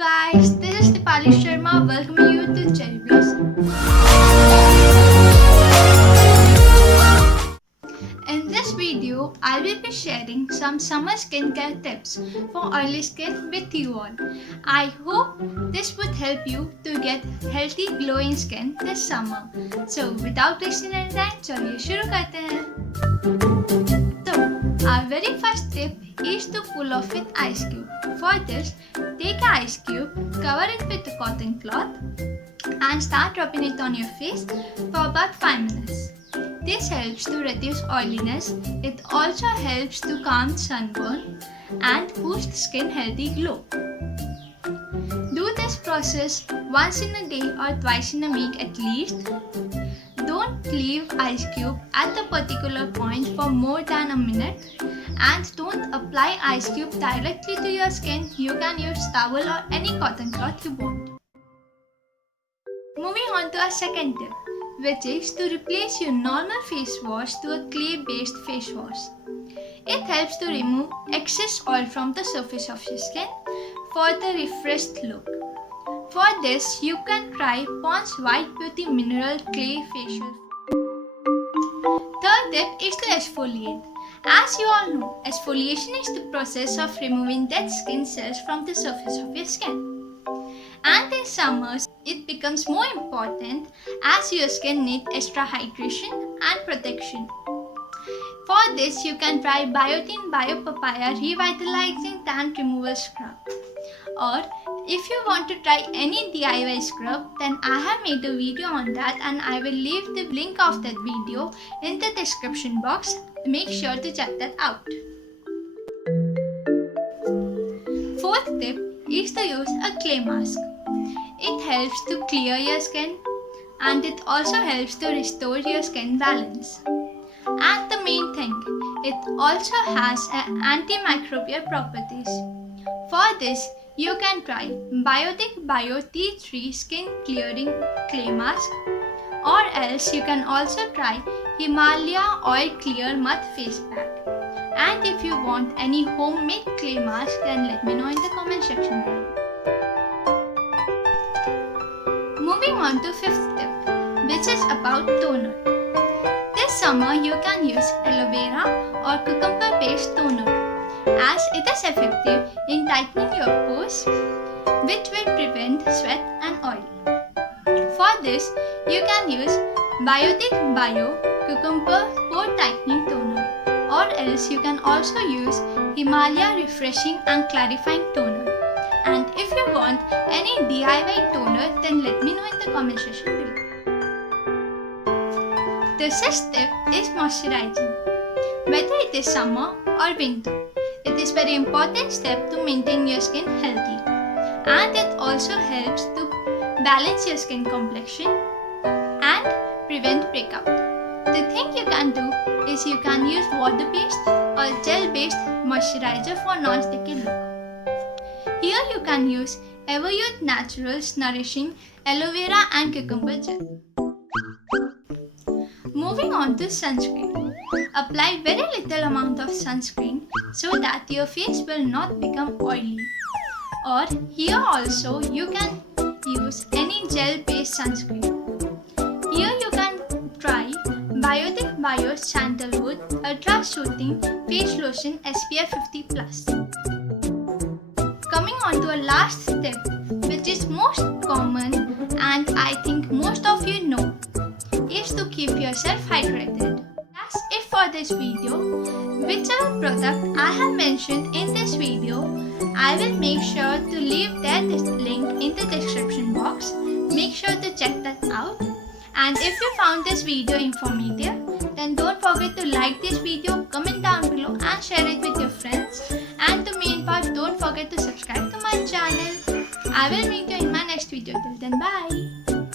guys, this is Deepali Sharma welcoming you to Cherry Blossom. In this video, I will be sharing some summer skincare tips for oily skin with you all. I hope this would help you to get healthy glowing skin this summer. So without wasting any time, चलिए शुरू करते हैं. So our very first tip is to pull off with ice cube. For this, take an ice cube, cover it with a cotton cloth and start rubbing it on your face for about 5 minutes. This helps to reduce oiliness. It also helps to calm sunburn and boost skin healthy glow. Do this process once in a day or twice in a week at least. Don't leave ice cube at a particular point for more than a minute, and don't apply ice cube directly to your skin. You can use towel or any cotton cloth you want. Moving on to our second tip, which is to replace your normal face wash to a clay-based face wash. It helps to remove excess oil from the surface of your skin for the refreshed look. For this, you can try Pond's White Beauty Mineral Clay Facial. Third tip is to exfoliate. As you all know, exfoliation is the process of removing dead skin cells from the surface of your skin. And in summers, it becomes more important as your skin needs extra hydration and protection. For this, you can try Biotique Bio Papaya Revitalising Tan Removal Scrub. Or if you want to try any DIY scrub, then I have made a video on that and I will leave the link of that video in the description box. Make sure to check that out. Fourth tip is to use a clay mask. It helps to clear your skin and it also helps to restore your skin balance. And the main thing, it also has antimicrobial properties. For this, you can try Biotique Bio T3 Skin Clearing Clay Mask, or else you can also try Himalaya Oil Clear Mud Face Pack. And if you want any homemade clay mask, then let me know in the comment section below. Moving on to fifth tip, which is about toner. This summer you can use aloe vera or cucumber based toner, as it is effective in tightening your pores, which will prevent sweat and oil. For this, you can use Biotique Bio Cucumber Pore Tightening Toner, or else you can also use Himalaya Refreshing and Clarifying Toner. And if you want any DIY toner, then let me know in the comment section below. The sixth tip is moisturizing. Whether it is summer or winter, it is very important step to maintain your skin healthy, and it also helps to balance your skin complexion and prevent breakout. The thing you can do is you can use water-based or gel-based moisturizer for non-sticky look. Here you can use Everyuth Naturals Nourishing Aloe Vera and Cucumber Gel. Moving on to sunscreen. Apply very little amount of sunscreen so that your face will not become oily. Or here also you can use any gel-based sunscreen. Here you can try Biotique Bio Sandalwood Ultra Soothing Face Lotion SPF 50+. Coming on to a last tip, which is most common and I think most of you know, is to keep yourself hydrated. That's it for this video. Whichever product I have mentioned in this video, I will make sure to leave their link in the description box. Make sure to check that out. And if you found this video informative, then don't forget to like this video, comment down below and share it with your friends. And the main part, don't forget to subscribe to my channel. I will meet you in my next video. Till then, bye.